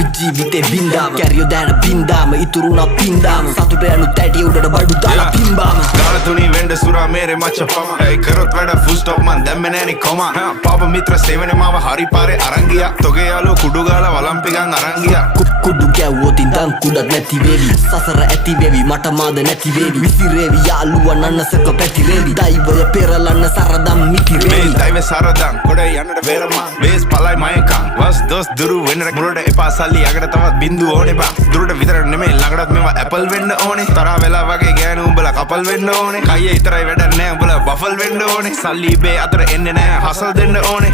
අපි ජීවිතේ බින්දාම කැරියෝ දැන බින්දාම ඉතුරුනා පින්දාම සතුට යනු තැටි උඩට බඩු දාලා පිම්බාම ගාලතුනි වෙන්න සුරා මේරේ මච්ච පම ඒ කරොත් වැඩ ෆුල් ස්ටොප් මන් දැම්මේ නෑනි කොම පාප මිත්‍ර සේවනේ මාව හරි පාරේ අරන් ගියා තොගේ යාළුවෝ කුඩු ගාලා වලම්පිකන් අරන් ගියා කුඩු කැවුවොත් ඉඳන් කුඩක් නැති වේවි සසර ඇති වේවි මට මාද නැති වේවි විසිරේවි යාළුවා නන්නසක පැතිරේවි දෛවය පෙරලන්න සරදම් මිතිරේවි මේ දෛව සරදම් කොට යන්නට වේරමා වේස් පලයි මයකම් වස් දොස් දුරු වෙන්න මුලට එපා සල්ලි යකට තවත් බින්දු ඕනේ බා දුරට විතර නෙමෙයි ළඟටත් මේවා ඇපල් වෙන්න ඕනේ තරහ වෙලා වගේ ගෑනු උඹලා කපල් වෙන්න ඕනේ කයියේ ඉතරයි වැඩක් නෑ උඹලා බෆල් වෙන්න ඕනේ සල්ලි බේ අතර එන්නේ නෑ හසල් දෙන්න ඕනේ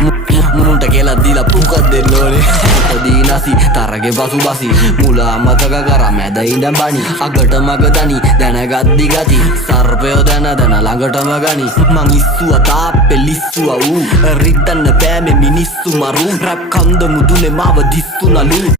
මුනුන්ට කියලා දීලා පුකක් දෙන්න ඕනේ පොඩි නැසි තරගේ පසු බසි මුලා මතක කරා මැද ඉඳන් බණි අගට මග දනි දැනගද්දි ගති සර්පයෝ දැන ළඟටම ගනි මං ඉස්සුවා තාප්පේ ලිස්සුවා ඌ රිද්දන්න බෑ මේ මිනිස්සු මරු රැප් කන්ද මුදුනේ මාව දිස්සුනලු